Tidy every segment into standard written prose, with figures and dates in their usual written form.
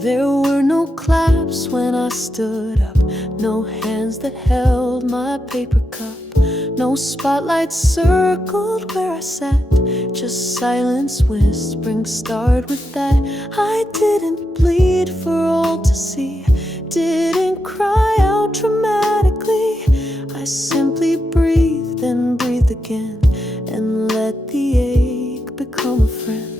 There were no claps when I stood up, no hands that held my paper cup, no spotlight circled where I sat, just silence whispering starred with that. I didn't bleed for all to see, didn't cry out dramatically. I simply breathed and breathed again, and let the ache become a friend.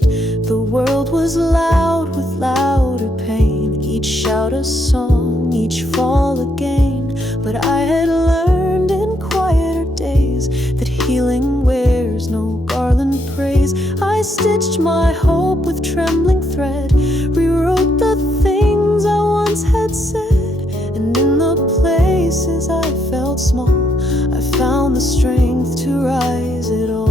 The world was loud with louder pain, each shout a song, each fall a gain. But I had learned in quieter days that healing wears no garland praise. I stitched my hope with trembling thread, rewrote the things I once had said, and in the places I felt small, I found the strength to rise it all.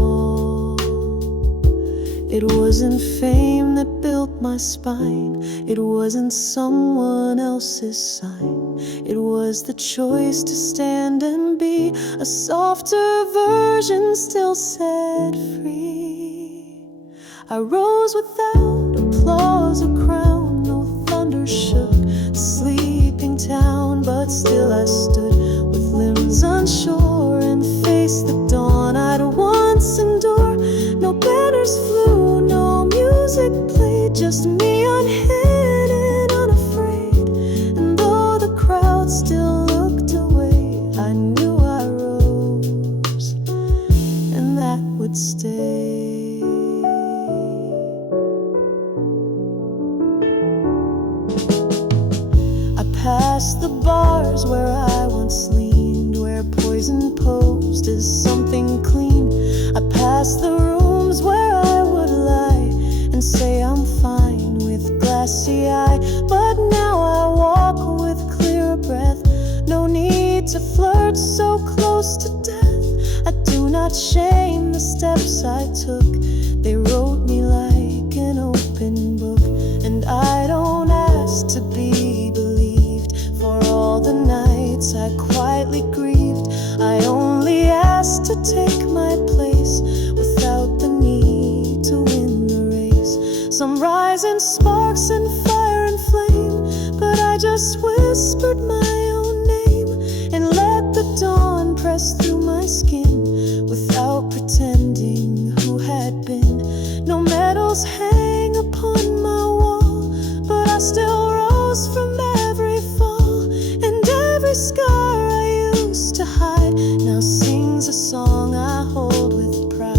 It wasn't fame that built my spine, it wasn't someone else's sign. It was the choice to stand and be a softer version, still set free. I rose without applause or crown, no thunder shook the sleeping town. But still I stood with limbs unsure and faced the dawn I'd once endured. No banners flew, no music played, just me unhidden, unafraid. And though the crowd still looked away, I knew I rose, and that would stay. I passed the bars where I once leaned, where poison posed as something clean. I passed the rooms where I would lie and say I'm fine with glassy eye. But now I walk with clearer breath, no need to flirt so close to death. I do not shame the steps I took, they wrote me like an open book. And I don't ask to be believed for all the nights I quietly grieved. I only ask to take my place without the need to win the race. Some rise in sparks and fire and flame, but I just whispered my own name and let the dawn press through my skin without pretending who had been. No medals hang upon my wall, but I still rose from every fall, and every scar I used to hide now sings a song I hold with pride.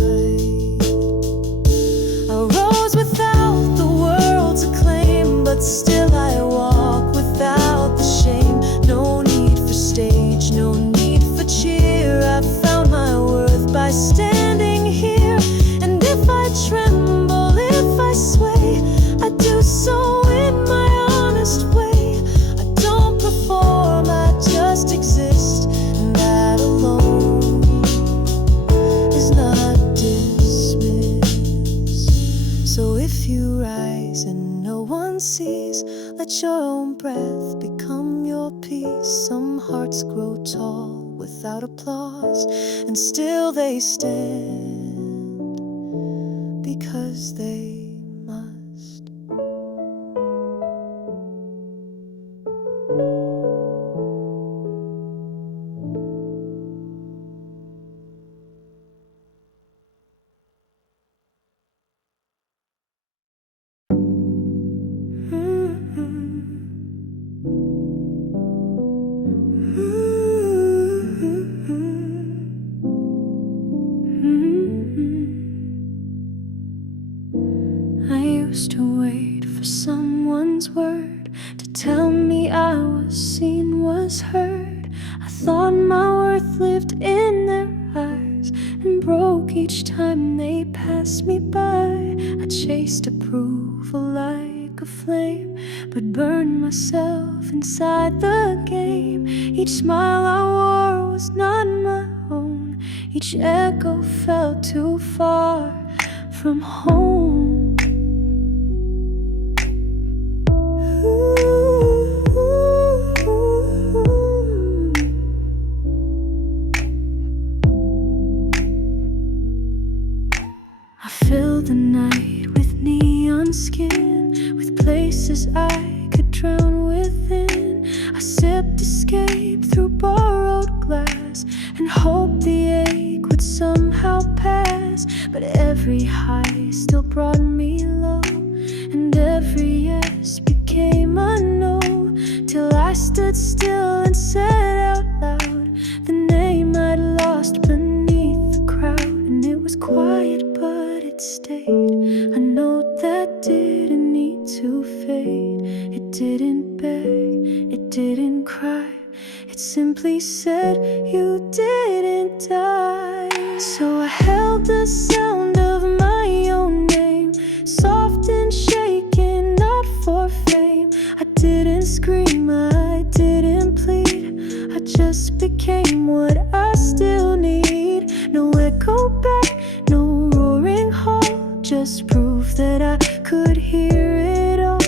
I rose without the world's acclaim, but still I walk without the shame. No need for stage, no need for cheer. I found my worth by standing here. And if I tremble, if I sway, I do so in my honest way. I don't perform, I just exist, and that alone is not dismissed. So if you rise and no one sees, let your own breath become your peace. Some hearts grow tall without applause, and still they stand because they must. I used to wait for someone's word to tell me I was seen, was heard. I thought my worth lived in their eyes and broke each time they passed me by. I chased approval like a flame, but burned myself inside the game. Each smile I wore was not my own, each echo felt too far from home. stood still and said out loud the name I'd lost beneath the crowd. And it was quiet, but it stayed, a note that didn't need to fade. It didn't beg, it didn't cry, it simply said, you didn't die. So I held the sound of my own name, soft and shaken, not for fame. I didn't scream, I didn't plead, I just became what I still need. No echo back, no roaring hall, just proof that I could hear it all.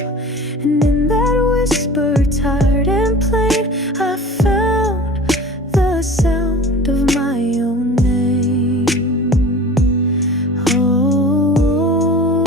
And in that whisper, tired and plain, I found the sound of my own name. Oh,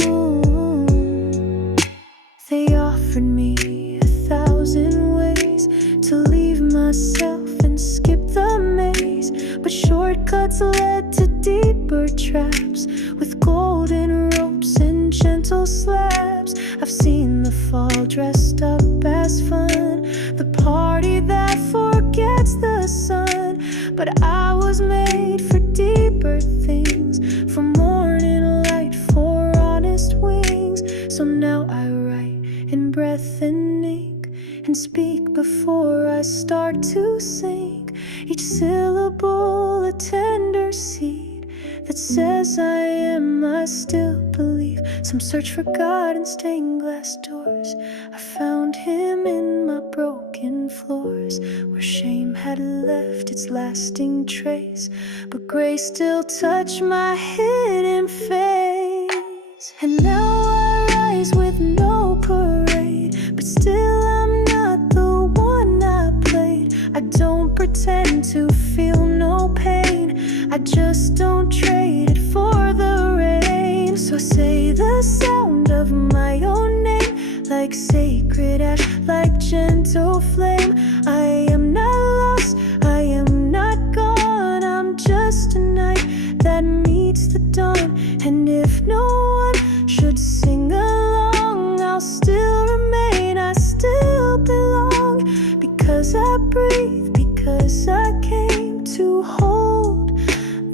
they offered me 1,000 ways to leave myself and skip the maze, but shortcuts led to deeper traps, with golden ropes and gentle slabs. I've seen the fall dressed up as fun, the party that forgets the sun. But I was made for deeper things, for morning light, for honest wings. So now I write in breath and ink, and speak before I start to sink. Each syllable a tender seed that says I am, I still believe. Some search for God in stained glass doors. I found Him in my broken floors, where shame had left its lasting trace, but grace still touched my hidden face. And now I rise with no parade, but still I'm not the one I played. I don't pretend to feel no pain, I just don't trade it for the rain. So say the sound of my own name, like sacred ash, like gentle flame. I am not lost, I am not gone, I'm just a night that meets the dawn. And if no one should sing along, I'll still remain, I still belong, because I breathe, because I came to hold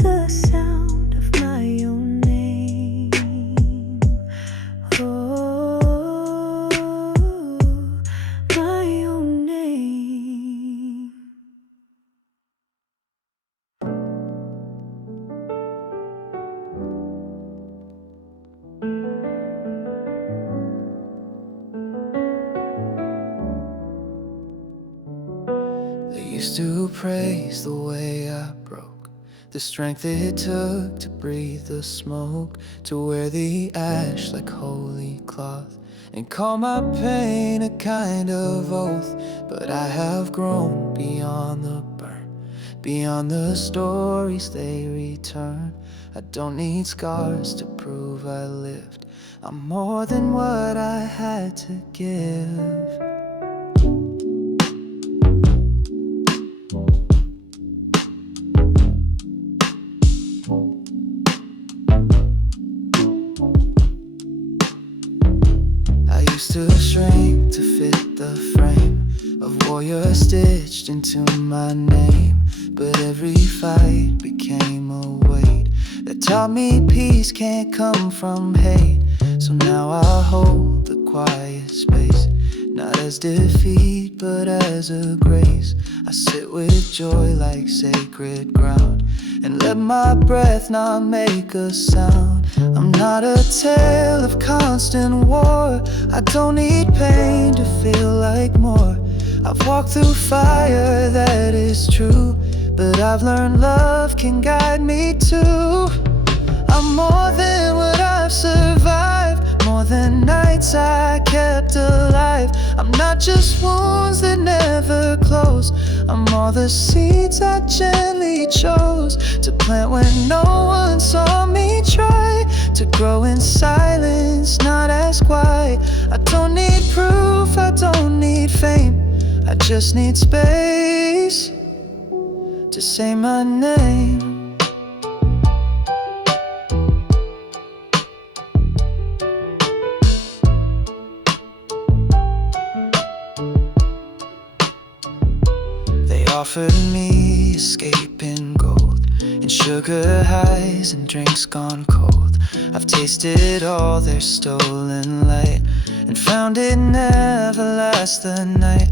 the sound of my own name. Oh, my own name. They used to praise the way I broke, the strength it took to breathe the smoke, to wear the ash like holy cloth, and call my pain a kind of oath. But I have grown beyond the burn, beyond the stories they return. I don't need scars to prove I lived, I'm more than what I had to give. I used to shrink to fit the frame of warrior stitched into my name, but every fight became a weight that taught me peace can't come from hate. So now I hold the quiet space, not as defeat but as a grace. I sit with joy like sacred ground, and let my breath not make a sound. I'm not a tale of constant war, I don't need pain to feel like more. I've walked through fire, that is true, but I've learned love can guide me too. I'm more than what I've survived, more than nights I kept alive. I'm not just wounds that never close, I'm all the seeds I gently chose to plant when no one saw me try, to grow in silence, not ask why. I don't need proof, I don't need fame, I just need space to say my name. offered me escape in gold, in sugar highs and drinks gone cold. I've tasted all their stolen light and found it never lasts the night.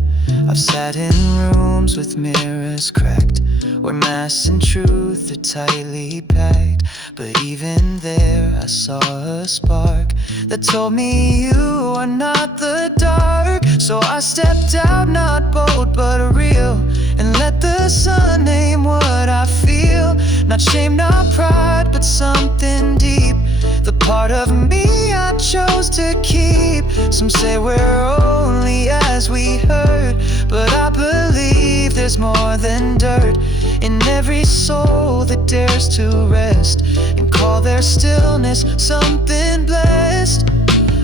I've sat in rooms with mirrors cracked, where mass and truth are tightly packed. But even there I saw a spark that told me you are not the dark. So I stepped out, not bold but real, and let the sun name what I feel. Not shame, not pride, but something deep, the part of me I chose to keep. Some say we're only as we hurt, but I believe there's more than dirt in every soul that dares to rest and call their stillness something blessed.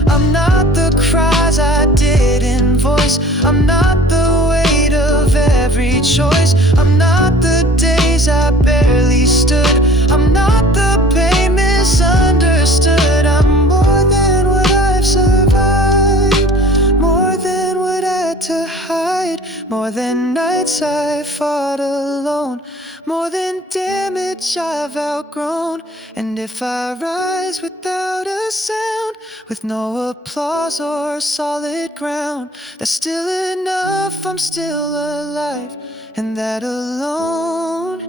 I'm not the cries I didn't voice, I'm not the weight of every choice, I'm not the days I barely stood, I'm not the pain misunderstood. I'm more than what I've survived, more than what I had to hide, more than nights I fought alone, more than damage I've outgrown. And if I rise without a sound, with no applause or solid ground, that's still enough, I'm still alive, and that alone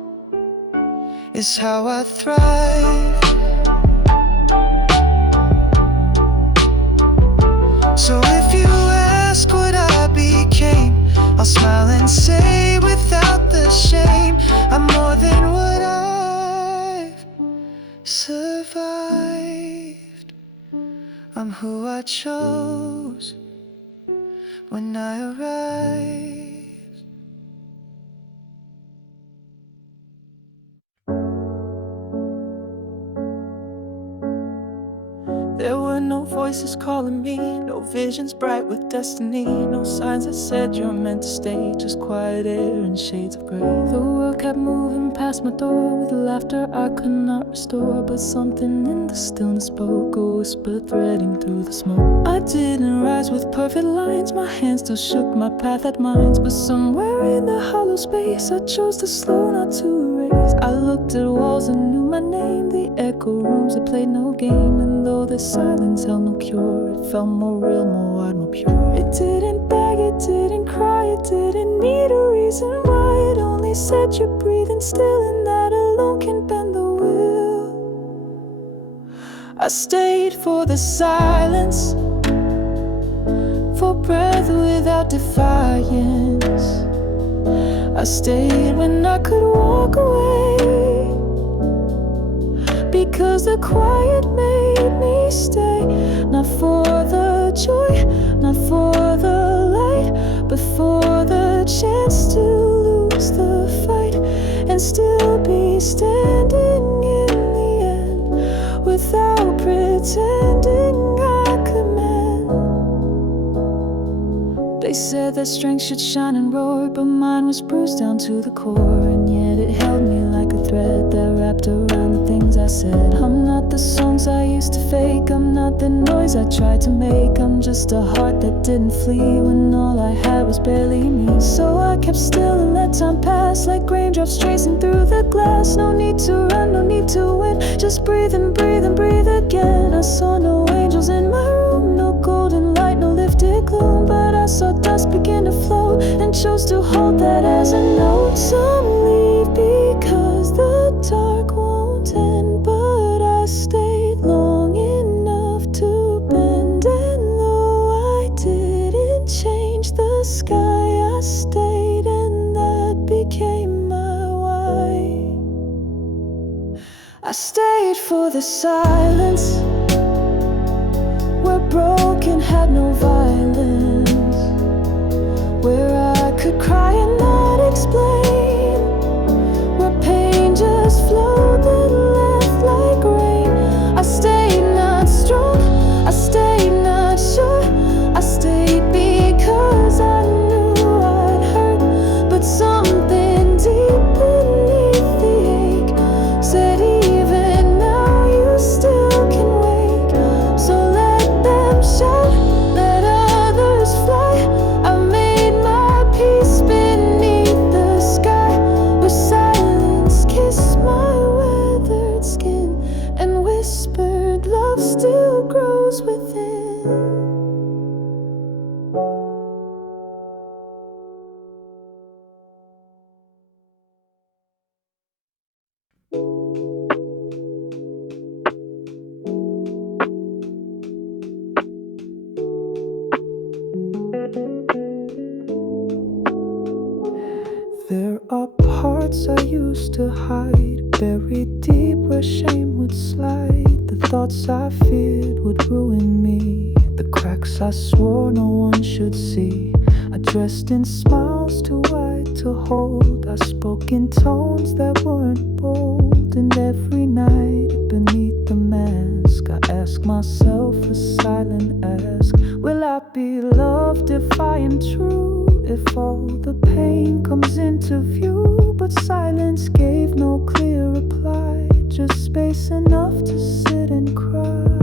is how I thrive. So if you ask what I became, I'll smile and say without the shame, I'm more than what I've survived. I'm who I chose when I arrived. There were no voices calling me, no visions bright with destiny, no signs that said you're meant to stay, just quiet air and shades of gray. The world kept moving past my door with laughter I could not restore, but something in the stillness spoke, a whisper threading through the smoke. I didn't rise with perfect lines, my hands still shook, my path had mines, but somewhere in the hollow space I chose to slow, not to erase. I looked at walls and knew my name, the echo rooms that played no game, and though the silence held no cure, it felt more real, more wide, more pure. It didn't beg, it didn't cry, it didn't need a reason why. It only said you're breathing still, and that alone can bend the will. I stayed for the silence, for breath without defiance. I stayed when I could walk away, because the quiet made me stay. Not for the joy, not for the light, but for the chance to lose the fight and still be standing in the end, without pretending I could mend. They said that strength should shine and roar, but mine was bruised down to the core, and yet it held me like a thread that wrapped around the things I said. I'm not the songs I used to fake, I'm not the noise I tried to make, I'm just a heart that didn't flee when all I had was barely me. So I kept still and let time pass, like raindrops tracing through the glass. No need to run, no need to win, just breathe and breathe and breathe again. I saw no angels in my room, no golden light, no lifted gloom, but I saw dust begin to float and chose to hold that as a note. Some leave because the dark won't end, but I stayed long enough to bend. And though I didn't change the sky, I stayed, and that became my why. I stayed for the silence, where broken had no violence, where I could cry and not explain, where pain just flowed and left like rain. I stayed not strong, I stayed not sure, I stayed because I knew I'd hurt, but something deep beneath the ache said even now you still can wake. So let them shout, let others fly, I made my peace beneath the There are parts I used to hide, buried deep where shame would slide. The thoughts I feared would ruin me, the cracks I swore no one should see. I dressed in smiles too wide to hold, I spoke in tones that weren't bold. And every night beneath the mask, I ask myself a silent ask: will I be loved if I am true? If all the pain comes into view, but silence gave no clear reply, just space enough to sit and cry.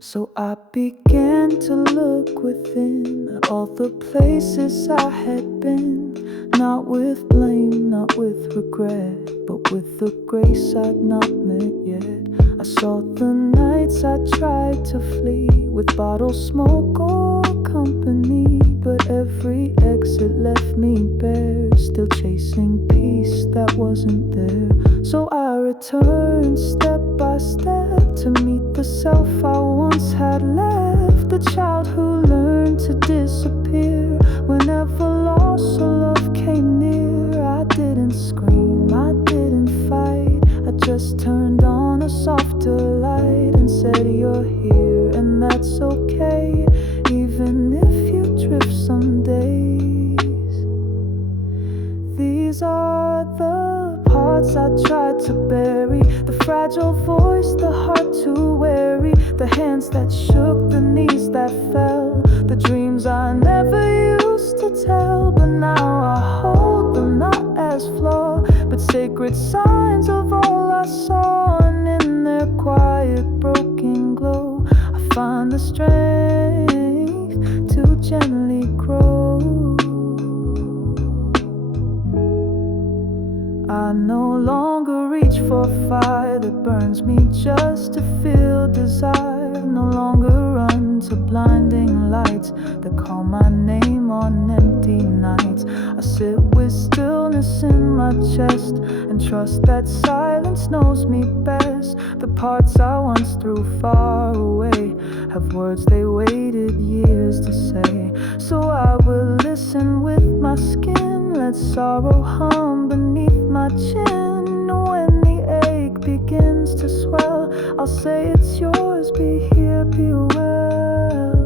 So I began to look within at all the places I had been, not with blame, not with regret, but with the grace I'd not met yet. I saw the nights I tried to flee with bottle smoke or company, but every exit left me bare, still chasing peace that wasn't there. So I returned step by step to meet the self I once had left, the child who learned to disappear whenever loss or love came near. I didn't scream, I didn't fight, I just turned on a softer light and said, you're here and that's okay, even if you drift some days. These are the parts I tried to bury, the fragile voice, the heart too wary, the hands that shook, the knees that fell, the dreams I never used to tell. But now I hold them not as flaw, but sacred signs of all I saw. And in their quiet broken glow, I find the strength to gently grow. I no longer reach for fire that burns me just to feel desire, no longer run to blinding lights that call my name on empty nights. I sit with stillness in my chest and trust that silence knows me best. The parts I once threw far away have words they waited years to say. So I will listen with my skin, let sorrow hum beneath my chin. When the ache begins to swell, I'll say it's yours, be here, be well.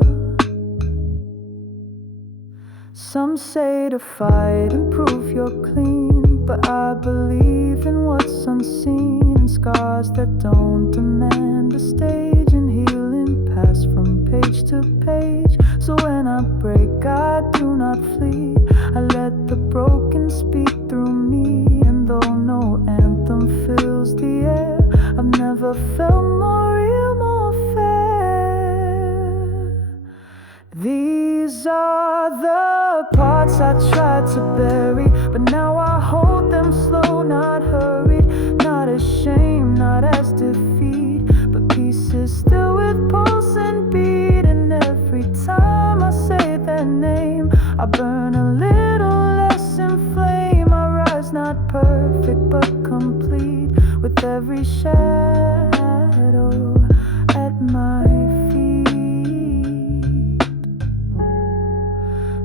Some say to fight and prove you're clean, but I believe in what's unseen, and scars that don't demand a stage, and healing pass from page to page. So when I break, I do not flee, I let the broken speak through me. And though no anthem fills the air, I've never felt more real, more fair. These are the parts I tried to bury, but now I hold them slow, not hurried, not as shame, not as defeat, but pieces still with pulse and beat. And every time I say their name, I burn a little less in flame. I rise not perfect but complete, with every shadow at my feet.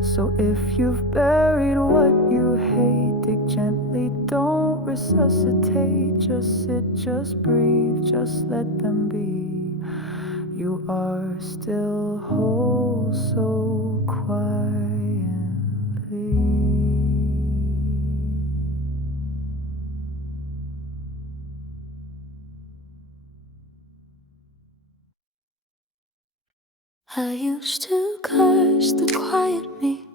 So if you've buried what you hate, dig gently, don't resuscitate. Just sit, just breathe, just let them be. You are still whole so quietly. I used to curse the quiet me,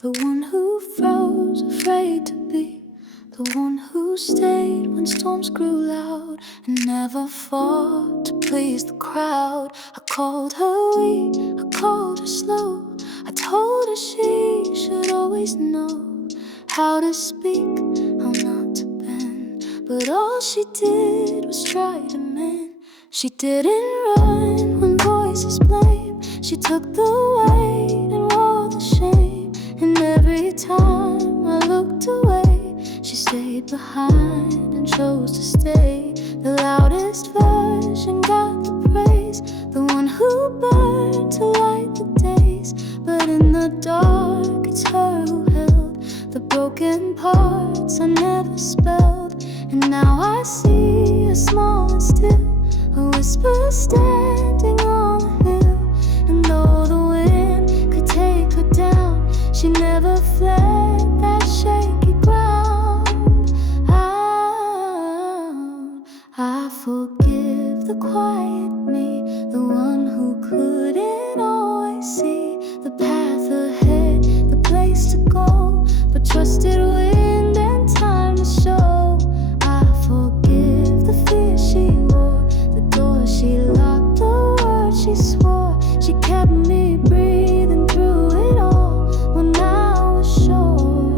the one who froze, afraid to be, the one who stayed when storms grew loud and never fought to please the crowd. I called her weak, I called her slow, I told her she should always know how to speak, how not to bend, but all she did was try to mend. She didn't run when voices blame, she took the weight and all the shame. And every time I looked away, she stayed behind and chose to stay. The loudest version got the praise, the one who burned to light the days. But in the dark, it's her broken parts I never spelled. And now I see her small and still, a whisper standing on a hill. And though the wind could take her down, she never fled that shaky ground. I forgive the quiet me, the one who couldn't always see the path ahead, the place to go, but trusted wind and time to show. I forgive the fear she wore, the door she locked, the words she swore. She kept me breathing through it all when I was sure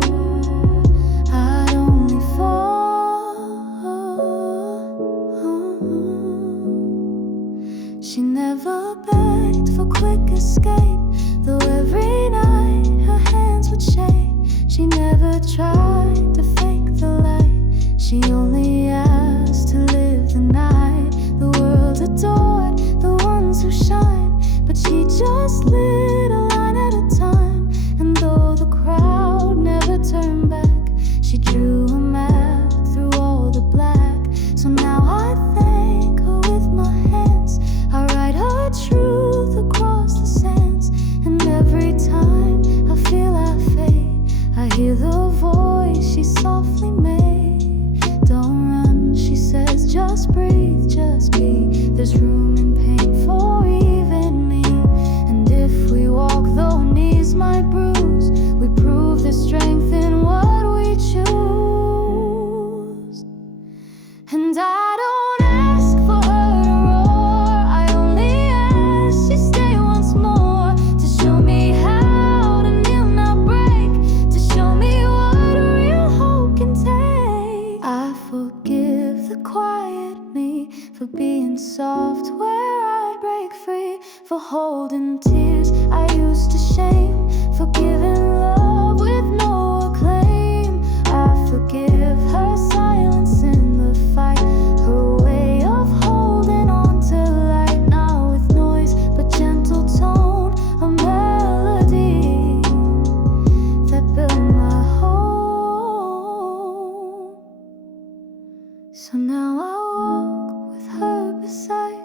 I'd only fall. She never begged for quick escape, though every night her hands would shake. She never tried to fake the light, she only asked to live the night. The world adored the ones who shine, but she just lit a line at a time. And though the crowd never turned back, she drew a map through all the black. So now I thank her with my hands, I write her truth across the sands. And every time I feel I fade, I hear the voice she softly made. Don't run, she says, just breathe, just be. There's room in pain for even me. And if we walk though knees might bruise, we prove the strength in what we choose. And I don't ask for her to roar, I only ask she stay once more, to show me how to kneel, not break, to show me what real hope can take. I forgive the quiet me for being soft where I break free, for holding tears I used to shame, for giving love with no acclaim. I forgive her silence in the fight, her way of holding on to light, not with noise but gentle tone, a melody that built my home. So now I walk with her beside,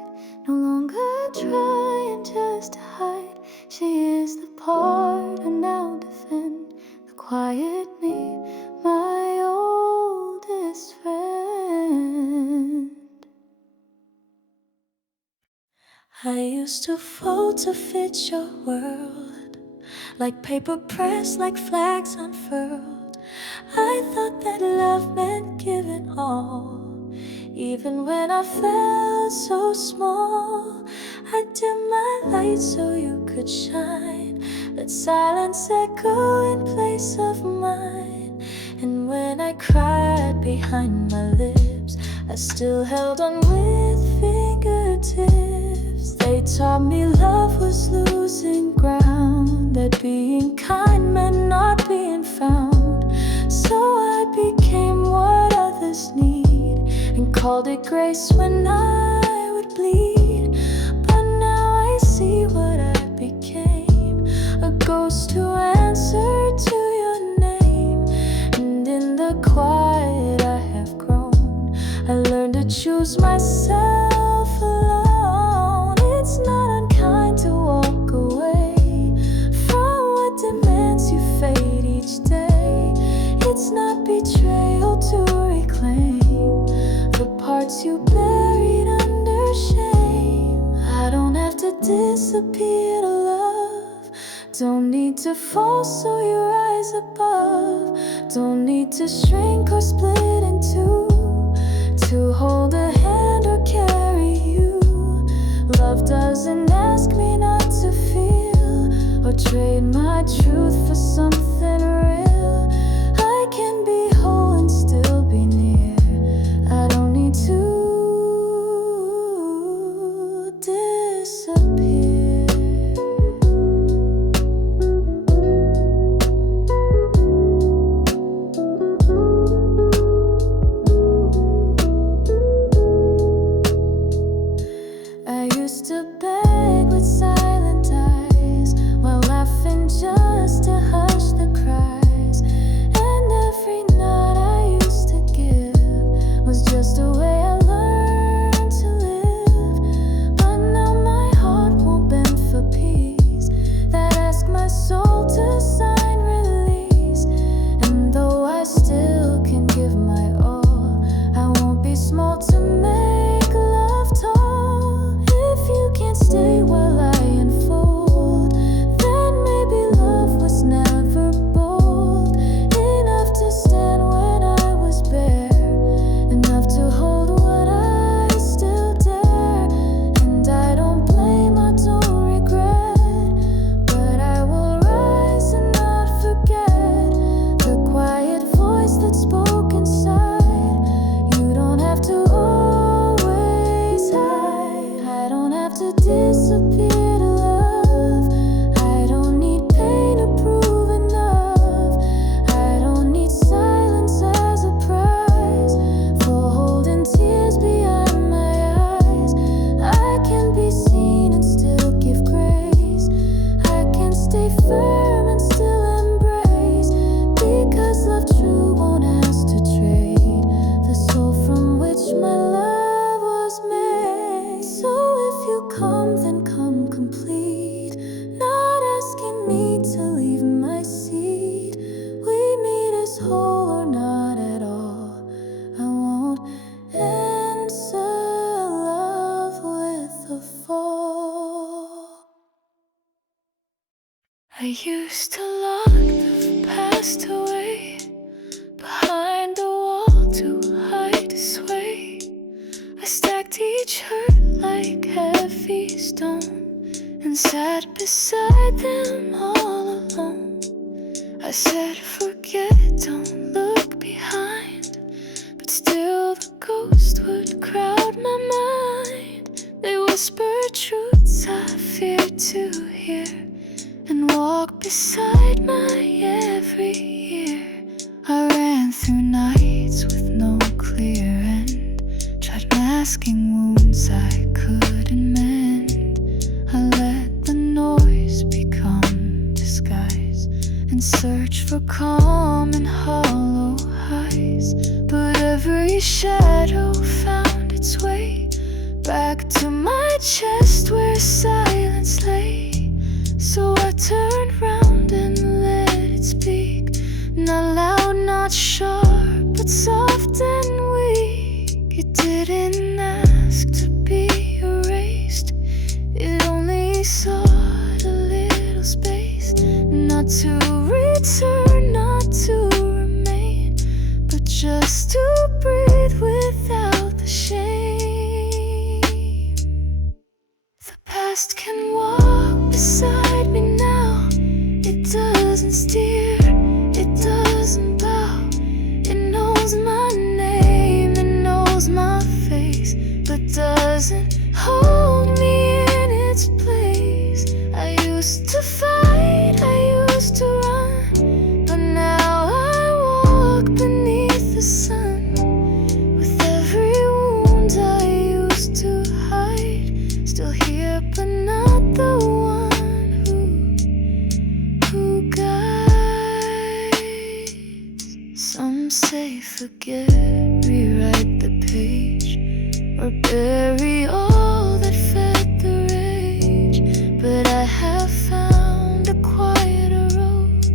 no longer trying just to hide. She is the part I now defend, the quiet me, my oldest friend. I used to fold to fit your world, like paper pressed, like flags unfurled. I thought that love meant giving all, even when I felt so small. I dimmed my light so you could shine, let silence echo in place of mine. And when I cried behind my lips, I still held on with fingertips. They taught me love was losing ground, that being kind meant not being found. So I became what others need, and called it grace when I would bleed. But now I see what I became, a ghost who answered to your name. And in the quiet I have grown, I learned to choose myself alone. It's not unkind to walk away from what demands you fade each day. It's not betrayal to reclaim the parts you buried under shame. I don't have to disappear to love, don't need to fall so you rise above, don't need to shrink or split in two to hold a hand or carry you. Love doesn't ask me not to feel, or trade my truth for something real. I can be whole and still be near, I don't need to disappear. I used to beg with silent eyes, while laughing just to hush the cries. soul to sign release. And though I still can give my all, I won't be small to make love tall. If you can't stay while I unfold, then maybe love was never bold enough to stand when I was bare, enough to hold what I still dare. And I don't blame, I don't regret, but I will rise and not forget the quiet voice that spoke inside. You don't have to always hide. I don't have to disappear to love. I don't need pain to prove enough. I don't need silence as a prize for holding tears behind my eyes. I can be seen and still give grace. I can stay firm and still embrace, because love true won't ask to trade the soul from which my love was made. So if you come, then come complete, not asking me to leave my seat. We meet as whole or not at all. I won't answer love with a fall. I used to lock the past away behind a wall to hide its weight. I stacked each hurt like heavy stone and sat beside them all alone. I said forget, don't look behind, but still the ghost would crowd my mind. They whispered truths I feared to hear and walk beside my every year. I ran through nights with no clear end, tried masking wounds I couldn't mend. I let the noise become disguise and search for calm in hollow highs. But every shadow found its way back to my chest where silence lay. So I turned round and let it speak, not loud, not sharp, but soft and weak. It didn't ask to be erased, it only sought a little space. Not to return, not to remain, but just to breathe without the shame. The past can walk beside me now. It doesn't steer, it doesn't bow. It knows my name, it knows my face, but doesn't hold me in its place. I used to fight, I used to run, but now I walk beneath the sun. With every wound I used to hide, still here but not the one who guides. Some say forget, rewrite the page, or bury all that fed the rage. But I have found a quieter road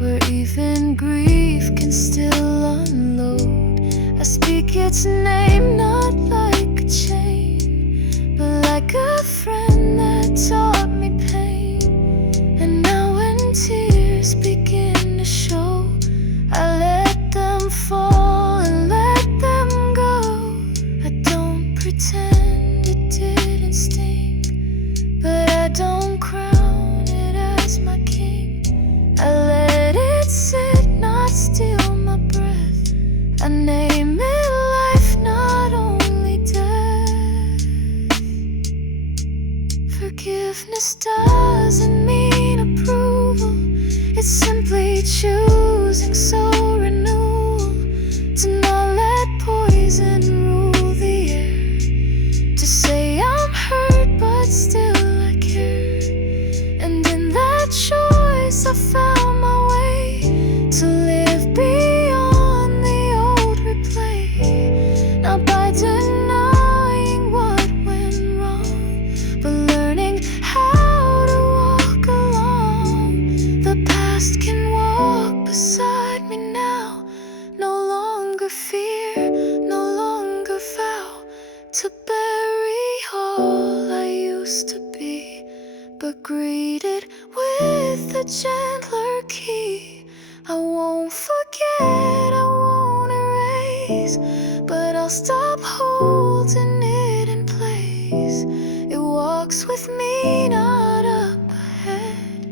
where even grief can still unload. I speak its name not like a chain, but like a friend that taught me pain. And now when tears begin to show, I let them fall and let them go. I don't pretend it didn't sting, but I don't crown it as my king. I let it sit, not steal my breath. I name it life, not only death. Forgiveness doesn't mean approval, it's simply choosing soul renewal. To not let poison rule the air, to say I'm hurt but still I care. And in that choice I found my way to live beyond the old replay. Not by denying what went wrong, but learning how to walk along gentler key. I won't forget, I won't erase, but I'll stop holding it in place. It walks with me, not up ahead.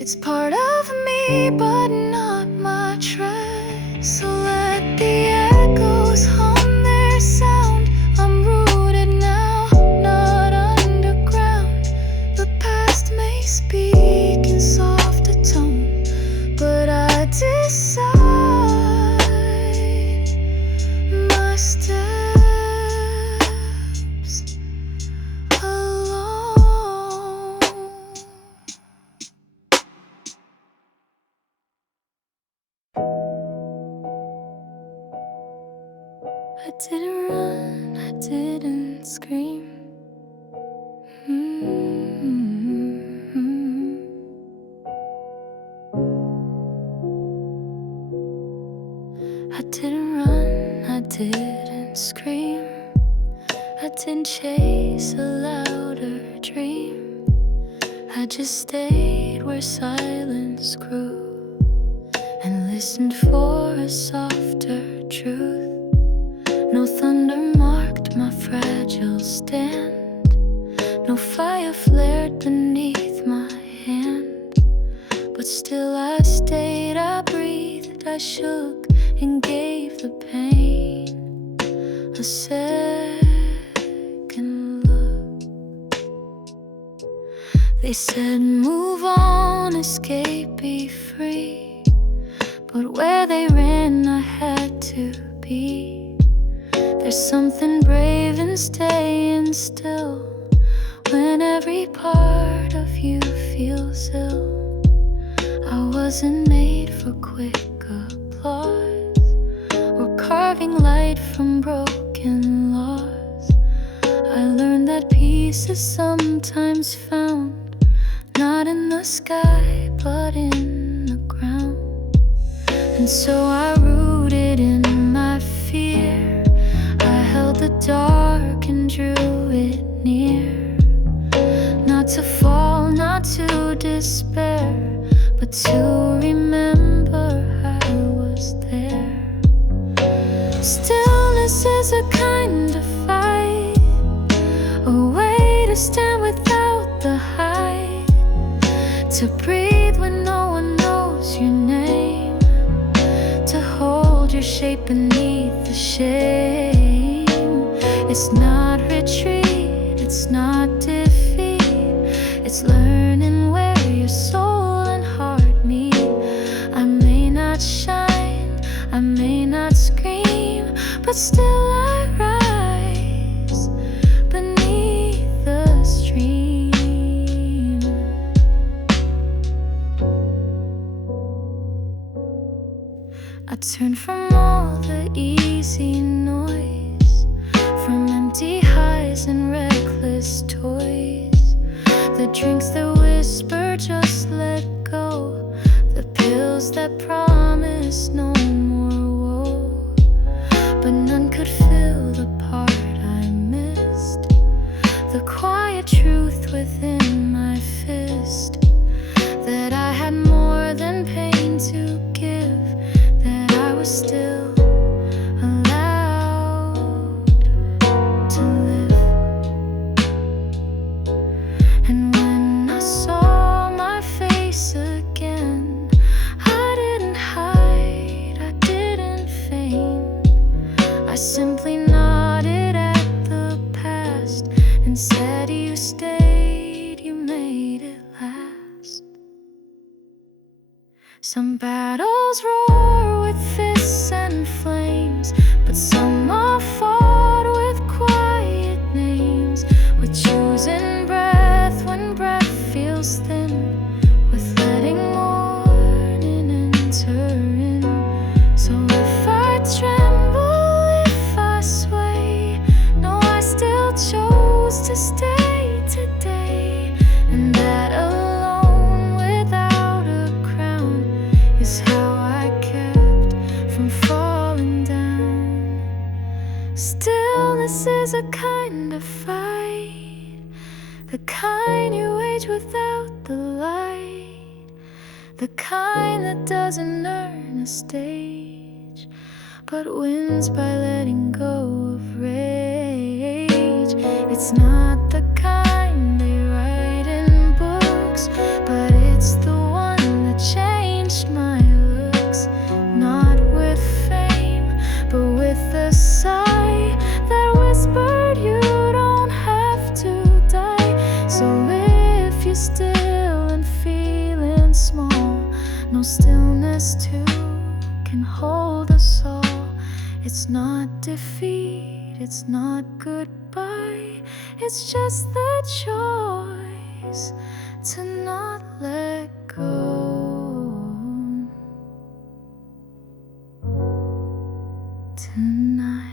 It's part of me, but not my tread. So let the echoes hum their sound. I'm rooted now, not underground. The past may speak in softer tone, but I decide my steps alone. I didn't run, I didn't scream. I didn't run, I didn't scream. I didn't chase a louder dream. I just stayed where silence grew and listened for a softer truth. No thunder marked my fragile stand. No fire flared beneath my hand. But still I stayed, I breathed, I shook and gave the pain a second look. They said move on, escape, be free. But where they ran I had to be. There's something brave in staying still when every part of you feels ill. I wasn't made for quick applause or carving light from broken laws. I learned that peace is sometimes found not in the sky but in the ground. And so I rooted in my fear. I held the dark and drew it near. Not to fall, not to despair, but to remember I was there. Stillness is a kind of fight, a way to stand without the height, to breathe when no one knows your name, to hold your shape beneath the shame. It's not retreat, it's not defeat, it's learning where your soul and heart meet. I may not shine, I may not scream, but still I rise beneath the stream. I turn from all the easy noise, from empty highs and reckless toys, the drinks that whisper just let go, the pills that promise no more woe. But none could fill the part I missed, the quiet truth within my fist, that I had more than pain to give, that I was still allowed to live. And when I saw my face again, I didn't hide, I didn't feign. I simply nodded at the past and said, you stayed, you made it last. Some battles roar with fists and flames, but some are fought with quiet names, with choosing breath when breath feels thin, with letting morning enter in. So if I tremble, if I sway, no, I still chose to stay today. And that alone, without a crown, is how I kept the kind that doesn't earn a stage, but wins by letting go of rage. It's not the kind they write in books, but it's the one that changed my looks. Not with fame, but with the sigh that whispered you don't have to die. So if you're still and feeling small, no stillness too can hold us all. It's not defeat, it's not goodbye, it's just the choice to not let go tonight.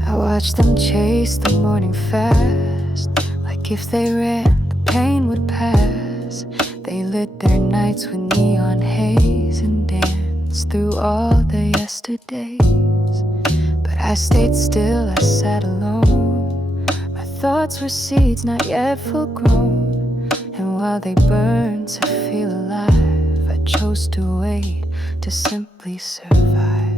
I watched them chase the morning fast, like if they ran, the pain would pass. They lit their nights with neon haze and danced through all the yesterdays. But I stayed still, I sat alone. My thoughts were seeds not yet full grown, and while they burned to feel alive, I chose to wait to simply survive.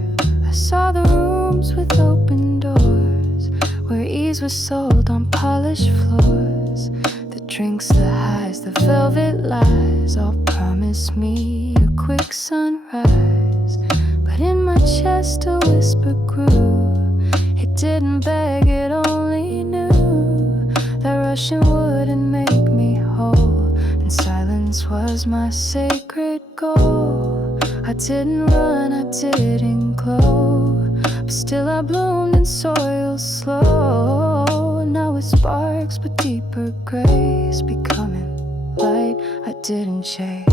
I saw the rooms with open doors, where ease was sold on polished floors. The drinks, the highs, the velvet lies all promised me a quick sunrise. But in my chest a whisper grew. It didn't beg, it only knew that rushing wouldn't make me whole, and silence was my sacred goal. I didn't run, I didn't glow, but still I bloomed in soil slow. Now with sparks but deeper grace, becoming light I didn't chase.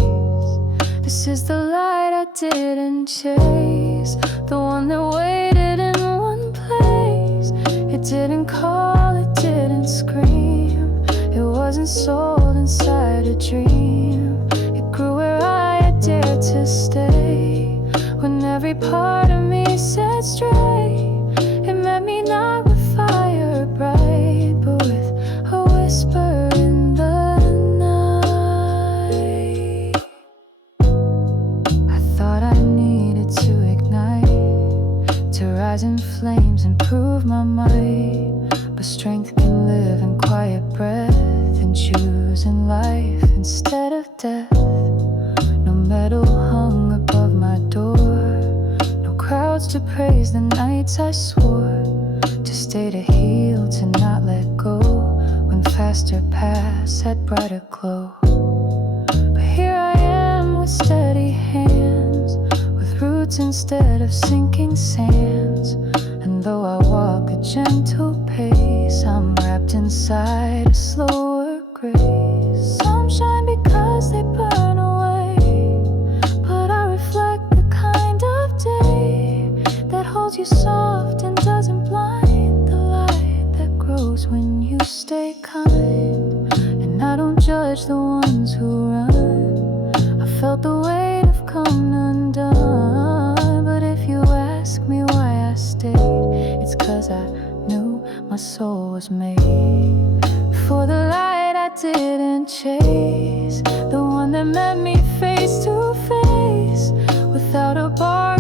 This is the light I didn't chase, the one that waited in one place. It didn't call, it didn't scream, it wasn't sold inside a dream. It grew where I had dared to stay, when every part of me set straight. It met me not with fire bright, but with a whisper in the night. I thought I needed to ignite, to rise in flames and prove my might. But strength can live in quiet breath, and choosing life instead of death. No medal hung above my door, no crowds to praise the nights I swore to stay, to heal, to not let go, when faster paths had brighter glow. But here I am with steady hands, with roots instead of sinking sands. And though I walk a gentle pace, I'm wrapped inside a slower grace. Some shine because they burn away, but I reflect the kind of day that holds you soft and doesn't blind, the light that grows when you stay kind. And I don't judge the ones who run, I felt the weight of come undone. But if you ask me why I stayed, it's 'cause I knew my soul was made for the light I didn't chase, the one that met me face to face, without a bar